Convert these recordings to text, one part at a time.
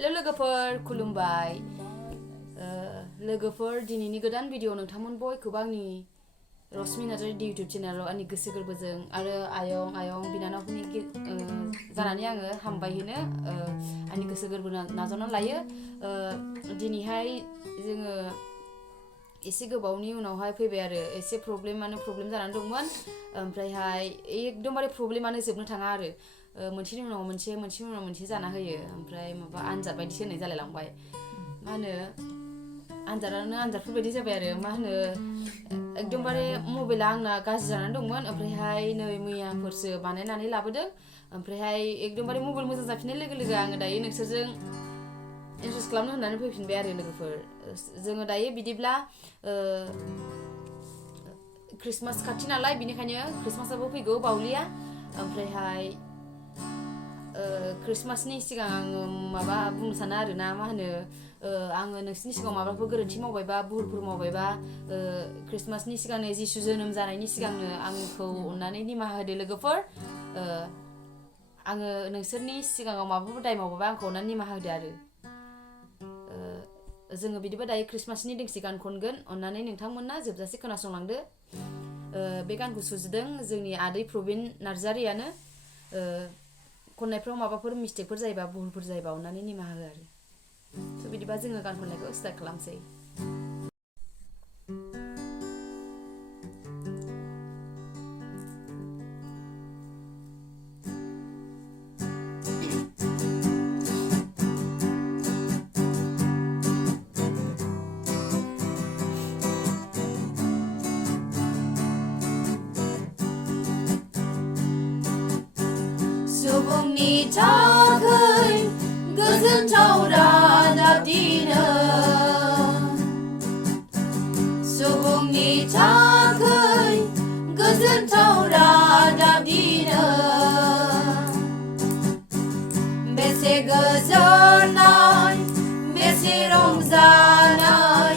हेल' लोगोफोर खुलुमबाय लोगोफोर दिनैनि गोदान भिडिअ नोंथांमोन बयखौबो आंनि रश्मि नार्जारी इउटिउब चेनेलाव आंनि गोसो गोरबोजों आरो आयं बिनानावफोरनि जानानै आङो हामबाय होनो आंनि गोसो गोरबो नाजावनानै लायो दिनैहाय जोङो एसे गोबावनि उनावहाय फैबाय आरो एसे प्रब्लेम जानानै दंमोन ओमफ्रायहाय एकदमबारे प्रब्लेमानो जोबनो थाङा आरो मोनसेनि उनाव मोनसे जाना होयो ओमफ्राय माबा आनजाद बायदिसो होननाय जालाय लांबाय मा होनो आनजादफोर बायदि जाबाय आरो मा होनो एकदमबारे मबाइला आंना गाज्रि जानानै दंमोन ओमफ्रायहाय नै मैयाफोरसो बानायनानै लाबोदों ओमफ्रायहाय एकदमबारे मबाइल मोजां जाफिननाय लोगो लोगो आङो दायो नोंसोरजों इन्ट्रेस्ट खालामनो होननानै फैफिनबाय आरो लोगोफोर जोङो दायो बिदिब्ला क्रिसमास खाथि नालाय बिनिखायनो क्रिसमासाबो फैगौ बावलिया ओमफ्रायहाय क्रिसमासनि सिगां आङो माबा बुंनो सानो आरोना मा होनो आङो नोंसिनि सिगाङाव माबाफोर गोरोन्थि मावबायबा भुलफोर मावबायबा क्रिसमासनि सिगांनो जिसु जोनोम जानायनि सिगांनो आंखौ अननानै निमाहा होदो लोगोफोर आङो नोंसोरनि सिगाङाव माबाफोर दाय मावबायबा आंखौ अननानै निमाहा होदो आरो जोङो बिदिबा दायो क्रिसमासनि दोंसे गान खनगोन अननानै नोंथांमोना जोबजासे खोनासंलांदो बे गानखौ सुजुदों जोंनि आदै प्रबिन नार्जारियानो खननायफ्राव माबाफोर मिस्टेकफोर जायोबा भुलफोर जायोबा अननानै निमाहा हो आरो स' बिदिबा जोङो गान खननायखौ स्टार्ट खालामसै सुबुंनि थाखाय गोजोनथाव रादाब दिनो सुबुंनि थाखाय गोजोनथाव रादाब दिनो बेसे गोजोननाय बेसे रंजानाय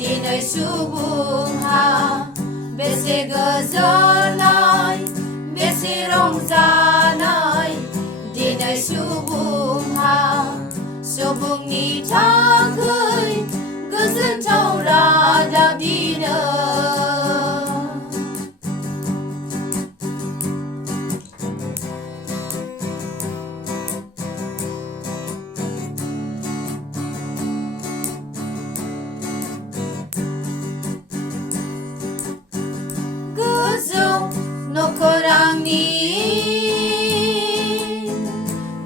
दिनै सुबुंहा बेसे गोजोननाय बेसे रंजानाय दिनै सुबुंहा सुबुंनि थाखाय गोजोनथाव रादाब दिनो गोजौ न'खर आंनि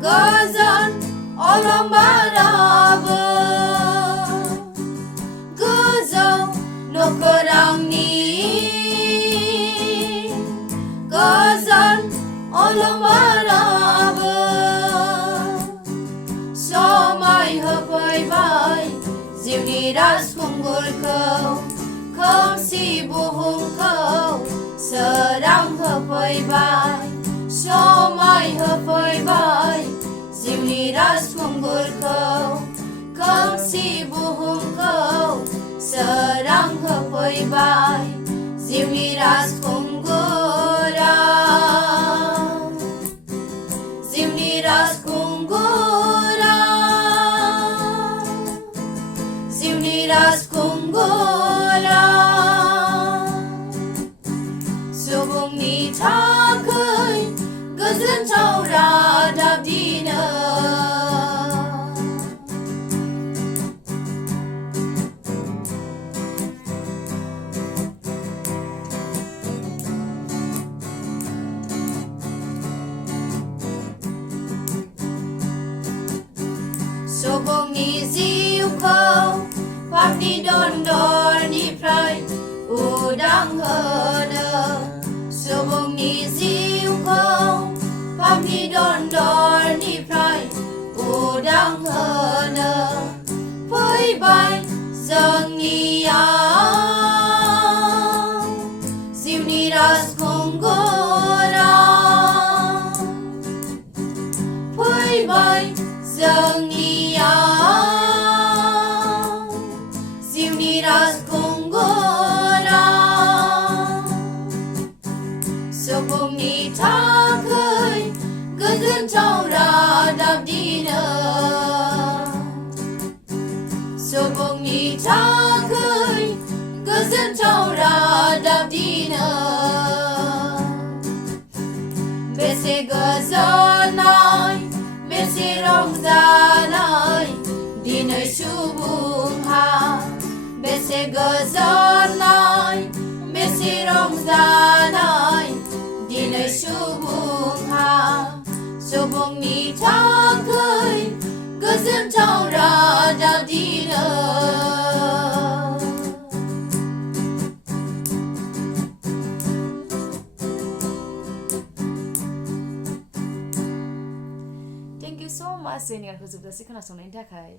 गोजोन अलंबाराबो गोजौ न'खर आंनि गोजोन अलंबाराबो समाय होफैबाय जिउनि राजखुंगुरखौ खोमसि बुहुमखौ सोरां होफैबाय समाय होफैबाय जिउनि राजखुंगुरखौ खोमसि बुहुमखौ सोरां होफैबाय जिउनि राजखुंगुरा जिउनि राजखुंगुरा जिउनि राजखुंगुरा सुबुंनि थाखाय गोजोनथाव रादाब दिनो सुबुंनि जिउखौ पापनि दन्दरनिफ्राय उदां होनो सुबुंनि जिउखौ पापनि दन्दरनिफ्राय उदां होनो फैबाय जोंनियाव जिउनि राजखुंगुरा फैबाय जोंनियाव जिउनि राजखुंगुरा सुबुंनि थाखाय गोजोनथाव रादाब दिनो dina bese gazanai bese rongzanai dinai subungha bese gazanai bese rongzanai dinai subungha subungni tangkai gozontau rada dina Thank you so much जोंनि गानखौ जोबजासे खोनासंनायनि थाखाय